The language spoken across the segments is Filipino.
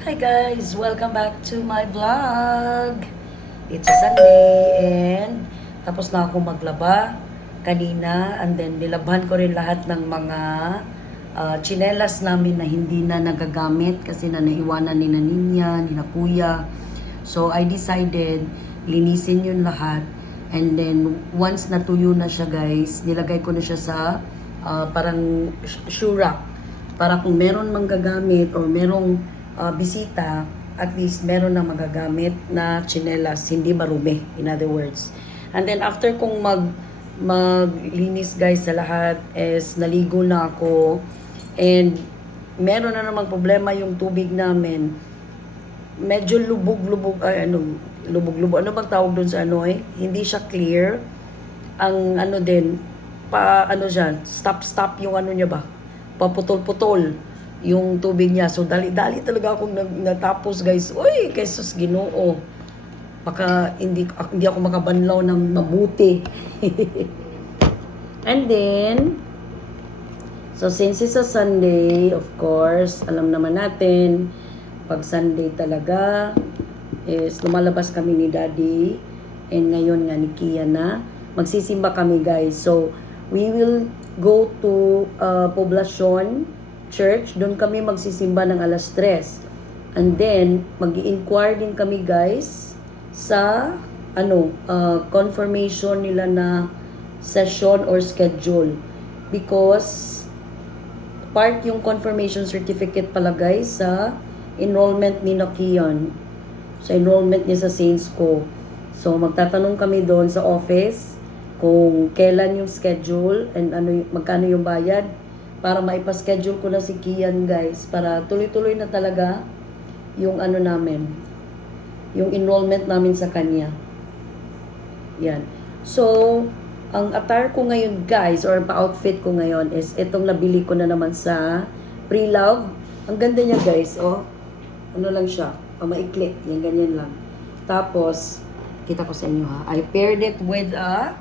Hi guys! Welcome back to my vlog! It's a Sunday and tapos na ako maglaba kanina and then nilabhan ko rin lahat ng mga uh, chinelas namin na hindi na nagagamit kasi na naiwanan ni na Ninya, ni na Kuya. So I decided linisin yun lahat and then once natuyo na siya guys, nilagay ko na siya sa uh, parang sh- shoe rack para kung meron mang gagamit or merong uh, bisita, at least meron na magagamit na chinelas, hindi marumi, in other words. And then after kong mag maglinis guys sa lahat is naligo na ako and meron na namang problema yung tubig namin. Medyo lubog-lubog, ay ano, lubog-lubog. Ano bang tawag doon sa ano eh? Hindi siya clear. Ang ano din, pa ano siya, stop-stop yung ano niya ba? paputol-putol yung tubig niya. So, dali-dali talaga akong natapos, guys. Uy, kay sus ginoo. Baka hindi, hindi ako makabanlaw ng mabuti. And then, so since it's a Sunday, of course, alam naman natin, pag Sunday talaga, is lumalabas kami ni Daddy. And ngayon nga ni Kia na. Magsisimba kami, guys. So, we will go to uh, Poblacion Church. Doon kami magsisimba ng alas 3. And then, mag inquire din kami, guys, sa ano, uh, confirmation nila na session or schedule. Because, part yung confirmation certificate pala, guys, sa enrollment ni Nakian. Sa enrollment niya sa Saints Co. So, magtatanong kami doon sa office kung kailan yung schedule and ano magkano yung bayad para maipa-schedule ko na si Kian guys para tuloy-tuloy na talaga yung ano namin yung enrollment namin sa kanya. Yan. So ang attire ko ngayon guys or pa-outfit ko ngayon is itong nabili ko na naman sa pre-love. Ang ganda niya guys oh. Ano lang siya pamaikli yan ganyan lang. Tapos kita ko sa inyo ha I paired it with a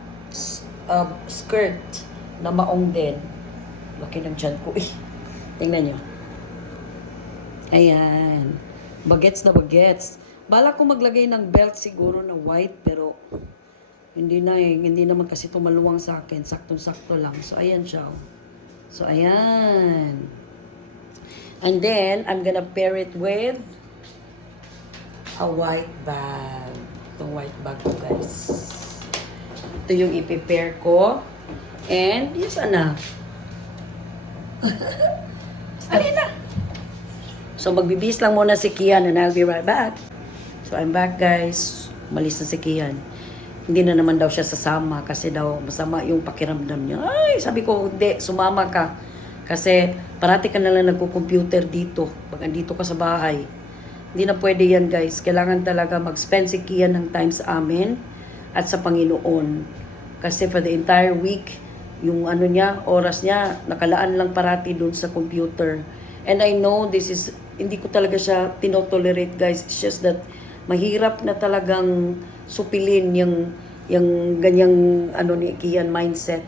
uh, skirt na maong din. Laki ng tiyan ko eh. Tingnan nyo. Ayan. Bagets na bagets. Bala ko maglagay ng belt siguro na white pero hindi na eh. Hindi naman kasi tumaluwang sa akin. Saktong-sakto lang. So, ayan siya. oh. So, ayan. And then, I'm gonna pair it with a white bag. Itong white bag ko, guys. Ito yung ipipair ko. And, yes, ana. Alina. So, magbibis lang muna si Kian and I'll be right back. So, I'm back, guys. Malis na si Kian. Hindi na naman daw siya sasama kasi daw masama yung pakiramdam niya. Ay, sabi ko, hindi, sumama ka. Kasi parati ka na lang nagko-computer dito. Pag andito ka sa bahay. Hindi na pwede yan, guys. Kailangan talaga mag-spend si Kian ng time sa amin at sa Panginoon. Kasi for the entire week, yung ano niya, oras niya, nakalaan lang parati doon sa computer. And I know this is, hindi ko talaga siya tinotolerate guys. It's just that mahirap na talagang supilin yung, yung ganyang ano ni Kian mindset.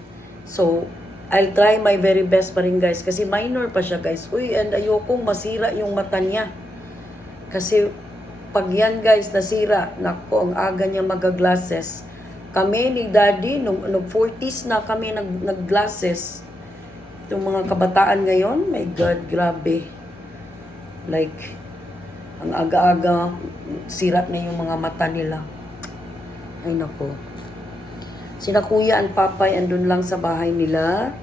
So, I'll try my very best pa rin guys. Kasi minor pa siya guys. Uy, and ayokong masira yung mata niya. Kasi pag yan guys nasira, nako, ang aga niya magaglasses. Kami ni daddy, nung, nung 40s na kami nag, nag-glasses. Yung mga kabataan ngayon, my God, grabe. Like, ang aga-aga, sira na yung mga mata nila. Ay nako. Sina kuya and papay andun lang sa bahay nila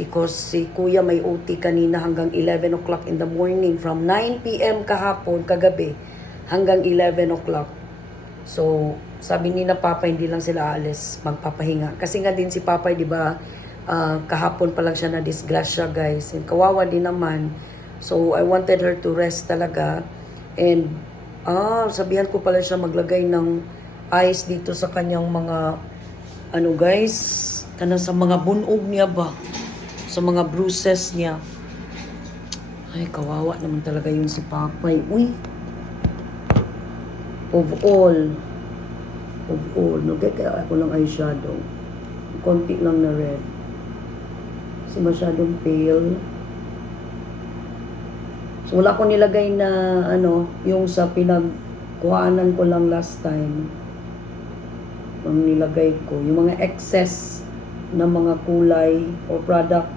because si kuya may OT kanina hanggang 11 o'clock in the morning from 9 p.m. kahapon, kagabi, hanggang 11 o'clock. So, sabi ni na Papa, hindi lang sila alis, magpapahinga. Kasi nga din si Papa, di ba, ah, kahapon pa lang siya na disgrasya, guys. And kawawa din naman. So, I wanted her to rest talaga. And, ah, sabihan ko pala siya maglagay ng ice dito sa kanyang mga, ano guys, kanang sa mga bunog niya ba? Sa mga bruises niya. Ay, kawawa naman talaga yun si Papay. Uy, of all of all no kaya ako ng eyeshadow konti lang na red kasi masyadong pale So wala ko nilagay na ano, yung sa pinagkuhanan ko lang last time. Ang nilagay ko, yung mga excess na mga kulay or product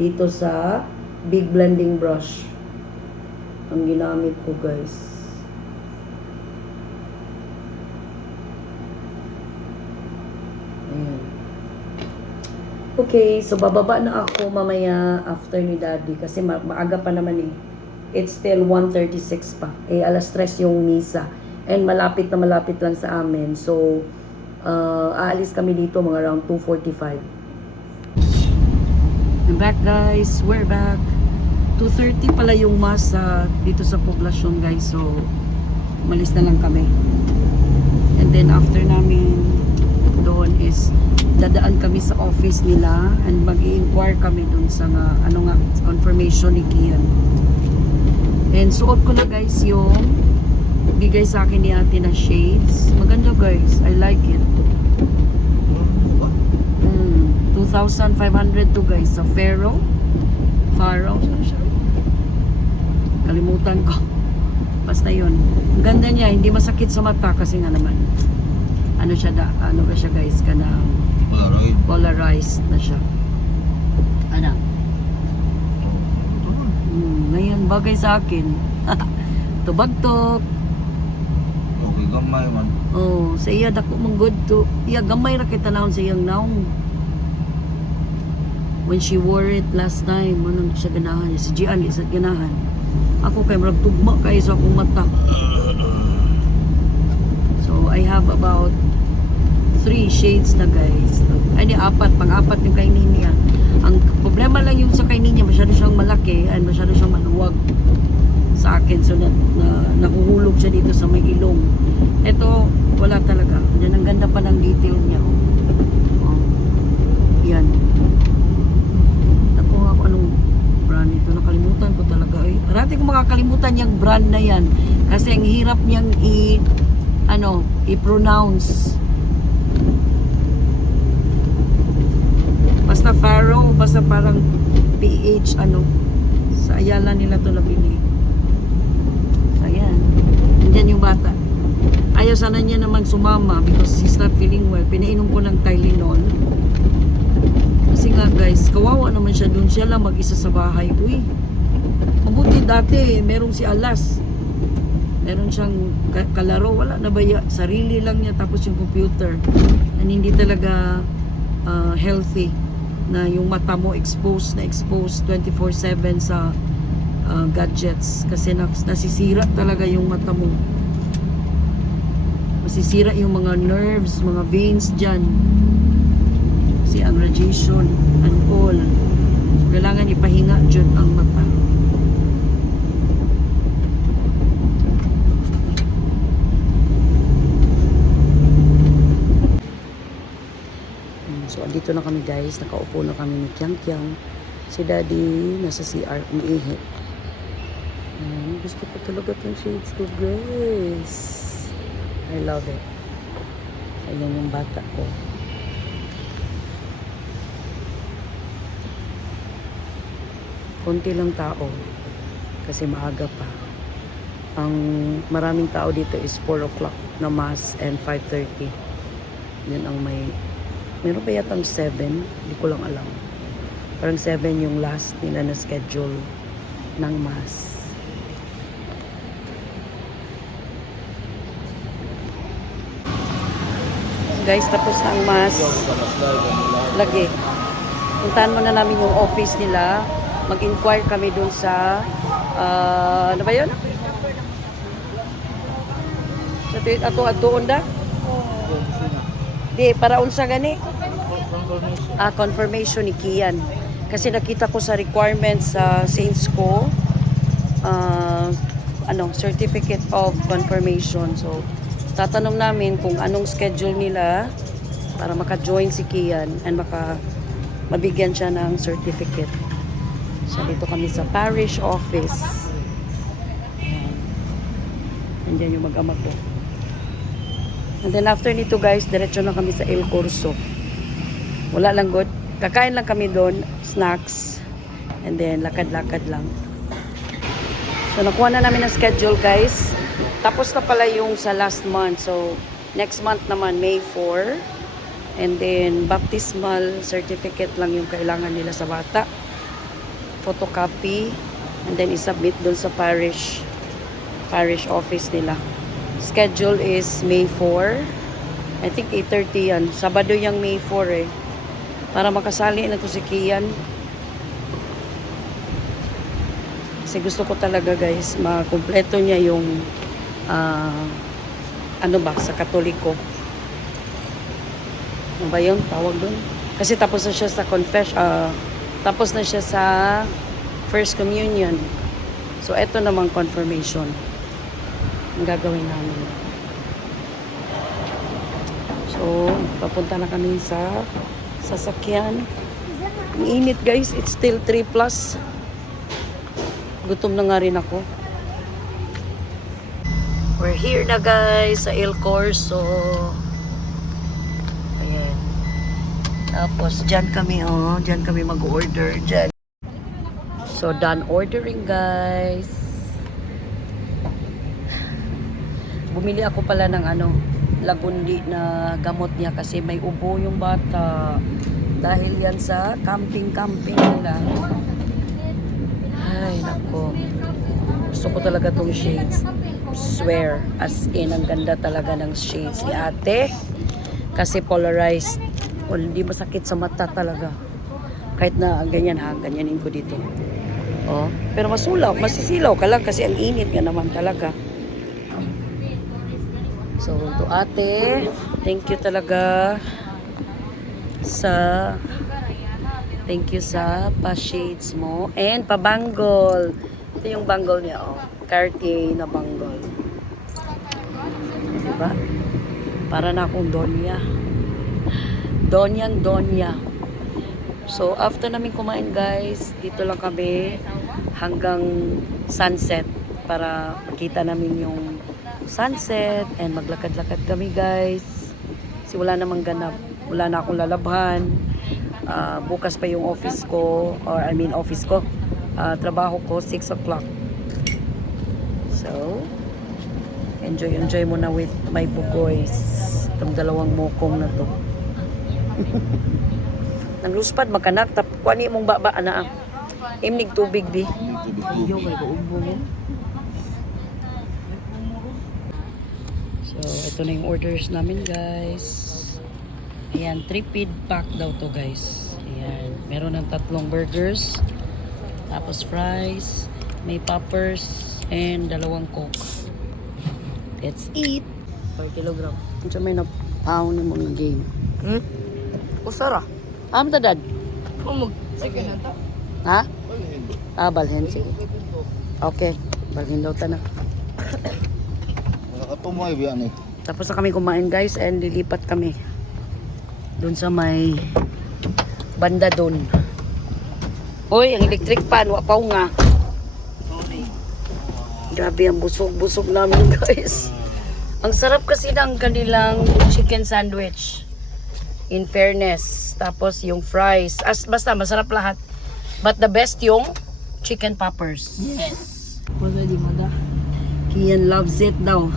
dito sa big blending brush. Ang ginamit ko guys. Ayan. Okay, so bababa na ako mamaya after ni daddy kasi ma- maaga pa naman eh. It's still 1.36 pa. Eh, alas 3 yung misa. And malapit na malapit lang sa amin. So, uh, aalis kami dito mga around 2.45. I'm back guys. We're back. 2.30 pala yung mass sa, dito sa poblasyon guys. So, malis na lang kami. And then after namin doon is dadaan kami sa office nila and mag inquire kami doon sa nga, ano nga, confirmation ni Kian. And suot ko na guys yung bigay sa akin ni ate na shades. Maganda guys. I like it. Mm, 2,500 to guys sa Faro. Faro. Kalimutan ko. Basta yun. Ang ganda niya. Hindi masakit sa mata kasi nga naman. Ano siya da, ano ba siya guys? Kana Polaroid. polarized na siya. Ano? Mm, ngayon bagay sa akin. Tubag-tok. Okay, gamay man. Oh, sa iya dako mong good to. Iya gamay ra kita naon sa iyang naong. When she wore it last time, ano siya ganahan? Si Gian, di sa ganahan. Ako kay marag tugma kay sa akong mata. I have about three shades na guys. Ay, di, apat. Pang-apat yung kay niya. Ang problema lang yung sa kay niya, masyado siyang malaki and masyado siyang maluwag sa akin. So, na, na, nahuhulog siya dito sa may ilong. Ito, wala talaga. Yan, ang ganda pa ng detail niya. Oh. Oh. Yan. Nakuha ko anong brand ito. Nakalimutan ko talaga. Eh. Parati ko makakalimutan yung brand na yan. Kasi ang hirap niyang i ano, i-pronounce. Basta Faro, basta parang PH ano. Sa Ayala nila to nabili. Ayan. Andyan yung bata. Ayaw sana niya naman sumama because he's not feeling well. Pinainom ko ng Tylenol. Kasi nga guys, kawawa naman siya dun. Siya lang mag-isa sa bahay. Uy, mabuti dati, merong si Alas. Meron siyang ka- kalaro. Wala na ba? Sarili lang niya tapos yung computer. And hindi talaga ah, healthy na yung mata mo exposed na exposed 24-7 sa ah, gadgets. Kasi nas- nasisira talaga yung mata mo. Masisira yung mga nerves, mga veins dyan. Kasi ang radiation and all. Kailangan ipahinga dyan ang mata. Andito na kami guys. Nakaupo na kami ni Kyang Kyang. Si Daddy nasa CR umiihi. Ayan, gusto ko talaga itong shades ko guys. I love it. Ayan yung bata ko. Konti lang tao. Kasi maaga pa. Ang maraming tao dito is 4 o'clock na mass and 5.30. Yun ang may... Meron pa yatang 7. Hindi ko lang alam. Parang 7 yung last nila na schedule ng mass. Guys, tapos ang mass. Lagi. Puntahan muna namin yung office nila. Mag-inquire kami dun sa... ah, ano ba yun? Sa tuwid ato atuon da? Di, para unsa gani? Ah, confirmation ni Kian. Kasi nakita ko sa requirements sa Saints ko, ah, ano, certificate of confirmation. So, tatanong namin kung anong schedule nila para maka-join si Kian and maka mabigyan siya ng certificate. So, dito kami sa parish office. Ayan. Nandiyan yung mag-ama ko. And then after nito guys, diretso na kami sa El Corso. Wala lang good. Kakain lang kami doon, snacks. And then lakad-lakad lang. So, nakuha na namin ang schedule, guys. Tapos na pala yung sa last month. So, next month naman, May 4. And then, baptismal certificate lang yung kailangan nila sa bata. Photocopy. And then, isubmit dun sa parish parish office nila. Schedule is May 4. I think 8.30 yan. Sabado yung May 4 eh. Para makasali na to si Kian. Kasi gusto ko talaga guys, makumpleto niya yung ah, ano ba, sa katoliko. Ano ba yun? Tawag doon? Kasi tapos na siya sa confess, ah, tapos na siya sa first communion. So, eto namang confirmation ang gagawin namin. So, papunta na kami sa sasakyan. Ang init guys, it's still 3 plus. Gutom na nga rin ako. We're here na guys sa El Corso. Ayan. Tapos dyan kami oh, dyan kami mag-order dyan. So done ordering guys. Bumili ako pala ng ano, lagundi na gamot niya kasi may ubo yung bata. Dahil yan sa camping-camping nila. Ay, nako. Gusto ko talaga tong shades. Swear. As in, ang ganda talaga ng shades ni ate. Kasi polarized. Well, hindi masakit sa mata talaga. Kahit na ganyan ha, ganyanin ko dito. Oh, pero masulaw, masisilaw ka lang kasi ang init nga naman talaga. So, to ate, thank you talaga sa thank you sa pa-shades mo and pa-bangle. Ito yung bangle niya, oh. Cartier na bangle. Diba? Para na akong Donya. Donyang Donya. So, after namin kumain guys, dito lang kami hanggang sunset para makita namin yung sunset and maglakad-lakad kami guys. Kasi wala namang ganap. Wala na akong lalabhan. Ah, bukas pa yung office ko, or I mean office ko. Ah, trabaho ko, 6 o'clock. So, enjoy, enjoy mo na with my bugoys. Itong dalawang mukong na to. Nang luspad makanak tap kuani mong baba ana. Imnig tubig di. Yo kay kaubo mo. So, ito na yung orders namin, guys. Ayan, three-feed pack daw to, guys. Ayan, meron ng tatlong burgers, tapos fries, may poppers, and dalawang coke. Let's eat! Per kilogram. Ito sa may na-pound mo ng game. Hmm? Usara. Am ta dad? Umog. Sige na to. Ha? Ah, balhin. Sige. Okay. Balhin daw tanak. Nakatumoy biyan eh. Tapos na kami kumain guys and lilipat kami. Doon sa may banda doon. Uy, ang electric pan, wapaw nga. Grabe ang busog-busog namin guys. Ang sarap kasi ng kanilang chicken sandwich. In fairness. Tapos yung fries. As, basta masarap lahat. But the best yung chicken poppers. Yes. Wala di mo. Kian loves it daw.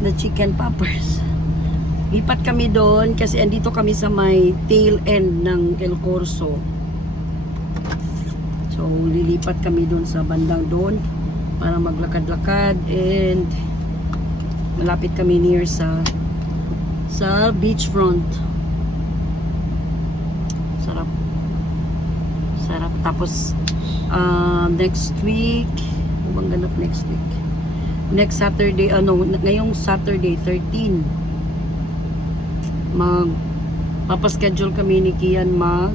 The chicken poppers. Lipat kami doon kasi andito kami sa may tail end ng El Corso. So, lilipat kami doon sa bandang doon para maglakad-lakad and malapit kami near sa sa beachfront. Sarap. Sarap. Tapos, uh, next week, bang ganap next week? Next Saturday, ano, ngayong Saturday, 13, mag, papaschedule kami ni Kian mag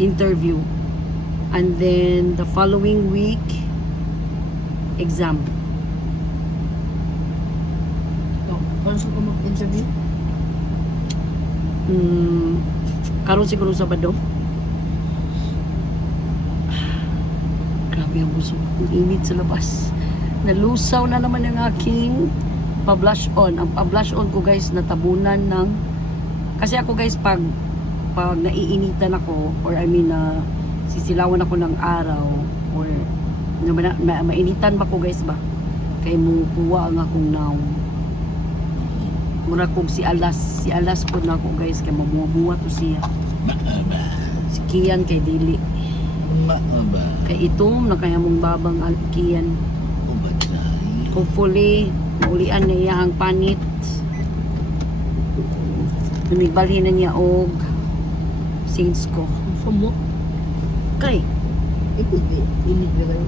interview. And then, the following week, exam. So, kung ko mag-interview? Mm, karon siguro Sabado. Grabe ang busog. Ang init sa labas. Nalusaw na naman ang aking pa-blush on. Ang pa-blush on ko guys, natabunan ng... Kasi ako guys, pag, pag naiinitan ako, or I mean, na sisilawan ako ng araw, or ba na, ma- mainitan ba ko guys ba? Kay mo kuwa ang akong naong. Mura kong si Alas. Si Alas po na ako guys. Kay mamuha to siya. Si Kian kay Dili. Kay itom na kaya mong babang Kian. Hopefully, maulian na iya ang panit. Lumigbalhin na niya og saints ko. Gusto mo? Kay, Ito di. Init na kayo.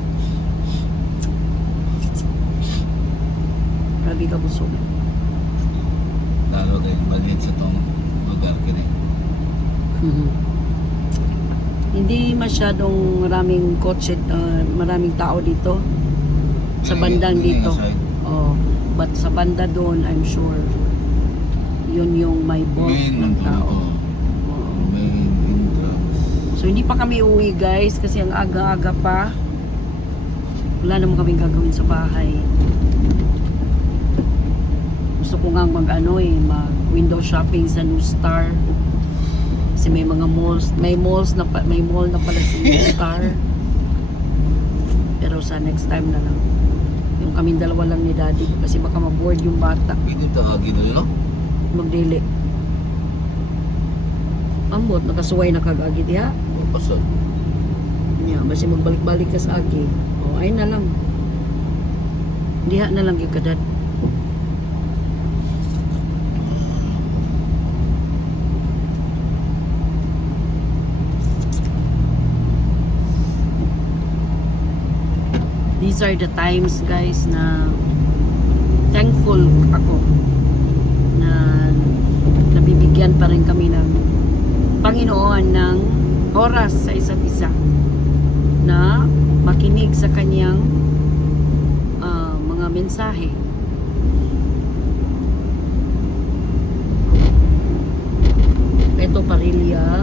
grabe ka busog. Lalo kayo maliit sa tong lugar ka rin. Mhm. Hindi masyadong maraming kotse, uh, maraming tao dito. Sa bandang dito. Oh, but sa banda doon, I'm sure, yun yung may bulk ng tao. Main entrance. So hindi pa kami uwi guys kasi ang aga-aga pa. Wala naman kaming gagawin sa bahay. Gusto ko nga mag ano eh, mag window shopping sa New Star. Kasi may mga malls, may malls na pa, may mall na pala sa New Star. Pero sa next time na lang. Yung kaming dalawa lang ni Daddy kasi baka ma-board yung bata. Pwede taagi na no? Magdili. Ambot, nakasuway na kagagi diha. Pasod. Nya, basi magbalik-balik ka sa aki. O, ay na lang. Diha na lang yung kadad. These are the times, guys, na thankful ako na nabibigyan pa rin kami ng Panginoon ng oras sa isa't isa na makinig sa kanyang ah, mga mensahe. Ito Parilya,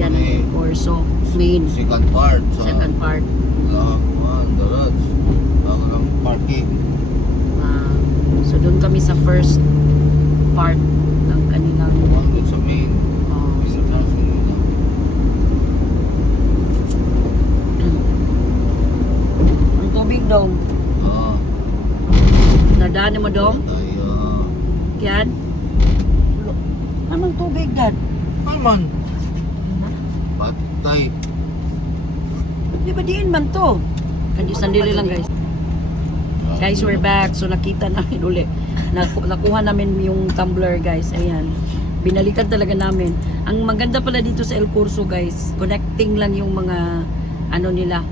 yan ang. Corso, main, Second part. Sa second part. Lahat man, darats. Ang lang parking. Ah, so doon kami sa first part ng kanilang One good sa main. ah, Isa na sa nila. ang tubig daw. Ah, Nadaan mo daw? tayo. Yan. Anong tubig dad? Ay man. Patay. Di ba diin man to? Kanya sandali lang guys. Guys, we're back. So nakita namin uli. Naku- nakuha namin yung tumbler guys. Ayan. Binalikan talaga namin. Ang maganda pala dito sa El Curso guys, connecting lang yung mga ano nila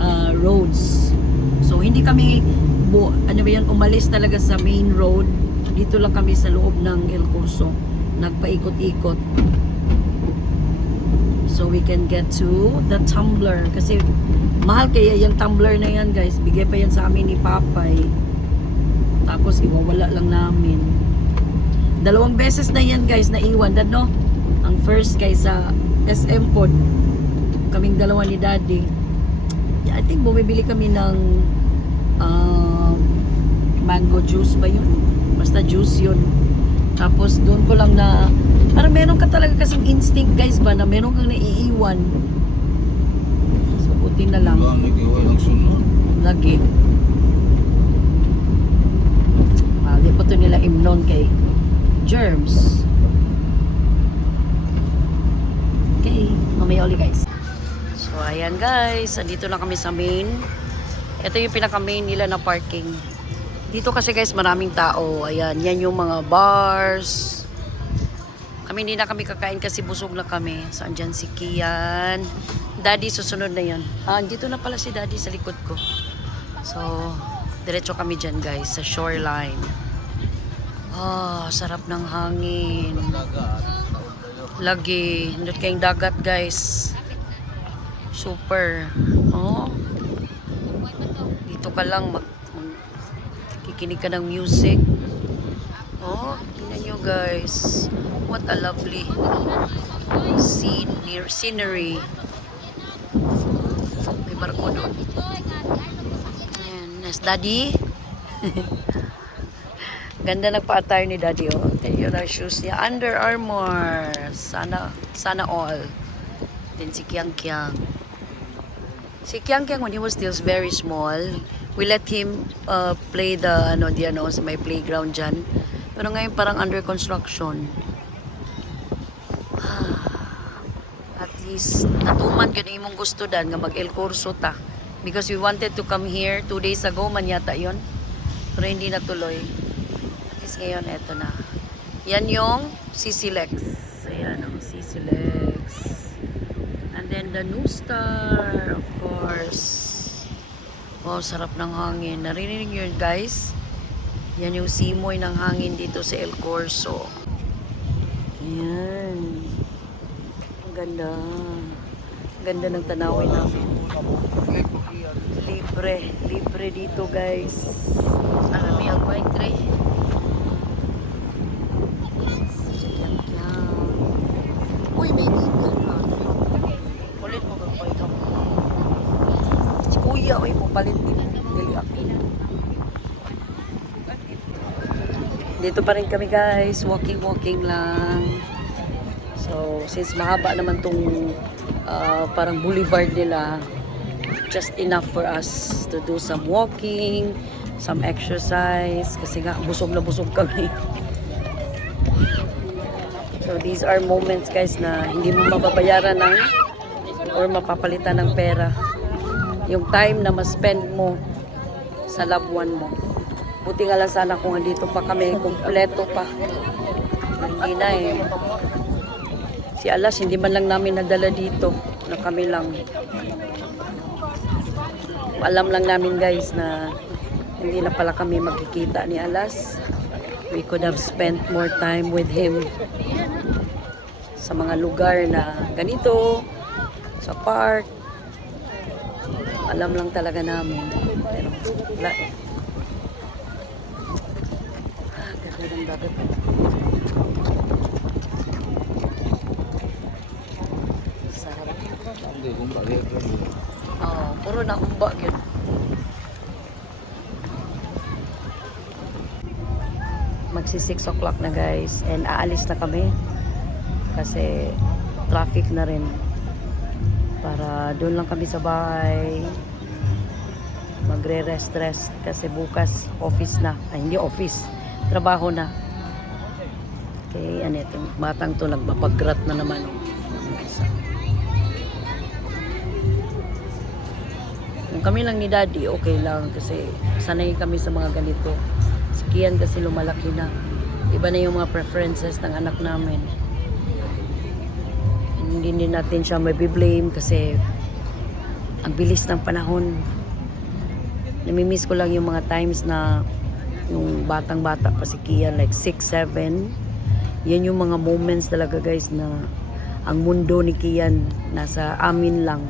ah, roads. So hindi kami bu ano ba yan, umalis talaga sa main road. Dito lang kami sa loob ng El Curso. Nagpaikot-ikot. So we can get to the tumbler kasi mahal kaya yung tumbler na yan guys. Bigay pa yan sa amin ni Papay. Tapos iwawala lang namin. Dalawang beses na yan guys na iwan dad no. Ang first guys sa SM pod. Kaming dalawa ni Daddy. Yeah, I think bumibili kami ng um, mango juice ba yun? Basta juice yun. Tapos doon ko lang na parang meron ka talaga kasing instinct guys ba na meron kang naiiwan. So buti na lang. Wala nag-iway ng sunod. Lagi. Ah, di pa to nila imnon kay germs. Okay, mamaya ulit guys. So ayan guys, andito na kami sa main. Ito yung pinaka-main nila na parking. Dito kasi guys maraming tao. Ayan, yan yung mga bars. Kami hindi na kami kakain kasi busog na kami. So andyan si Kian. Daddy susunod na yun. Ah, dito na pala si Daddy sa likod ko. So, diretso kami dyan guys sa shoreline. Oh, sarap ng hangin. Lagi. Hindi kayong dagat guys. Super. Oh. Dito ka lang mag kikinig ka ng music. Oh, tingnan nyo guys. What a lovely scene, scenery. May barko doon. Ayan, nas daddy. Ganda nagpa-attire ni daddy oh. Yun ang shoes niya. Under Armour. Sana, sana all. Then si Kiang Kiang. Si Kiang Kiang when he was still very small, we let him uh, play the ano di ano sa may playground dyan. Pero ngayon parang under construction. At least natuman gyud imong gusto dan nga mag El Corso ta. Because we wanted to come here two days ago man yata yon. Pero hindi natuloy. At least ngayon eto na. Yan yung Sisilex. Ayan ang Sisilex. And then the new star, of course. Wow, sarap ng hangin. Narinig yun, guys? Yan yung simoy ng hangin dito sa El Corso. Ayan. Ang ganda. Ang ganda ng tanawin namin. Libre. Libre dito, guys. Mo yung bike tray. Yan, yan. Uy, may bigan na. Ulit mo kang bike ako. Si kuya, uy, mo palit din. Dili ako. Dito pa rin kami guys, walking-walking lang. So, since mahaba naman tong ah, parang boulevard nila, just enough for us to do some walking, some exercise, kasi nga busog na busog kami. So, these are moments guys na hindi mo mababayaran ng or mapapalitan ng pera. Yung time na ma-spend mo sa loved one mo. Buti nga lang sana kung andito pa kami, kumpleto pa. Hindi na eh. Si Alas, hindi man lang namin nadala dito na kami lang. Alam lang namin guys na hindi na pala kami magkikita ni Alas. We could have spent more time with him sa mga lugar na ganito, sa park. Alam lang talaga namin. Pero wala eh. Ah, ganda ng dagat. Sarap. Hindi, bakit. Oo, puro na umba yun. Magsi 6 o'clock na guys and aalis na kami kasi traffic na rin para doon lang kami sa bahay magre-rest rest kasi bukas office na ay hindi office trabaho na okay ano itong batang to nagbabagrat na naman. Kung kami lang ni daddy, okay lang kasi sanay kami sa mga ganito. Si Kian kasi lumalaki na. Iba na yung mga preferences ng anak namin. Hindi din natin siya may blame kasi ang bilis ng panahon. Namimiss ko lang yung mga times na yung batang-bata pa si Kian, like 6, 7. Yan yung mga moments talaga guys na ang mundo ni Kian nasa amin lang.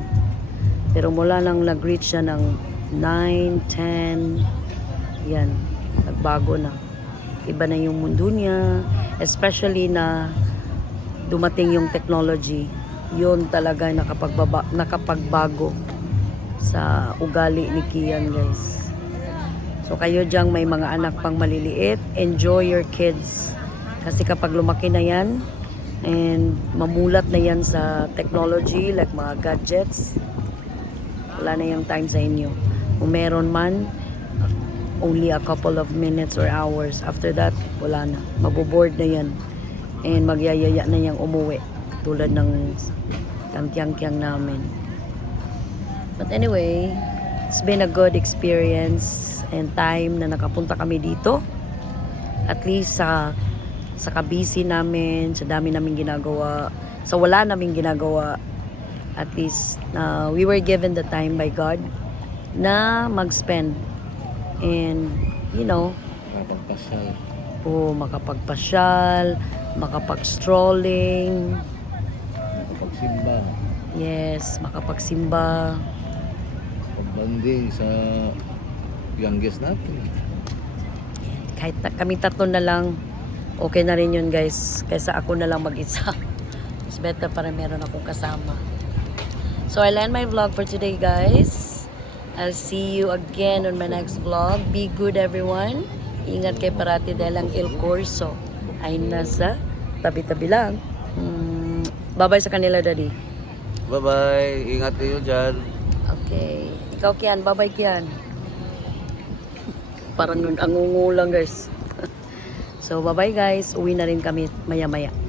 Pero mula nang nag-reach siya ng 9, 10, yan, nagbago na. Iba na yung mundo niya, especially na dumating yung technology. Yun talaga nakapagbaba, nakapagbago sa ugali ni Kian, guys. So kayo diyang may mga anak pang maliliit, enjoy your kids. Kasi kapag lumaki na yan, and mamulat na yan sa technology, like mga gadgets, wala na yung time sa inyo. Kung meron man, only a couple of minutes or hours. After that, wala na. Maboboard na yan. And magyayaya na yang umuwi. Tulad ng tangkyang-kyang namin. But anyway, it's been a good experience and time na nakapunta kami dito. At least sa sa kabisi namin, sa dami namin ginagawa, sa wala namin ginagawa, at least uh, we were given the time by God na mag-spend and you know Kapagpasal. o makapagpasyal makapag-strolling Kapagsimba. yes makapagsimba Pagbanding sa youngest natin. kahit na, kami tatlo na lang okay na rin yun guys kaysa ako na lang mag-isa mas better para meron akong kasama so I'll end my vlog for today guys I'll see you again on my next vlog be good everyone ingat kay parati dahil ang El Corso ay nasa tabi-tabi lang mm, bye bye sa kanila daddy Bye-bye. Ingat kayo dyan. Okay. Ikaw, Kian. Bye-bye, Kian. Parang nun, angungulang, guys. so, bye-bye, guys. Uwi na rin kami maya-maya.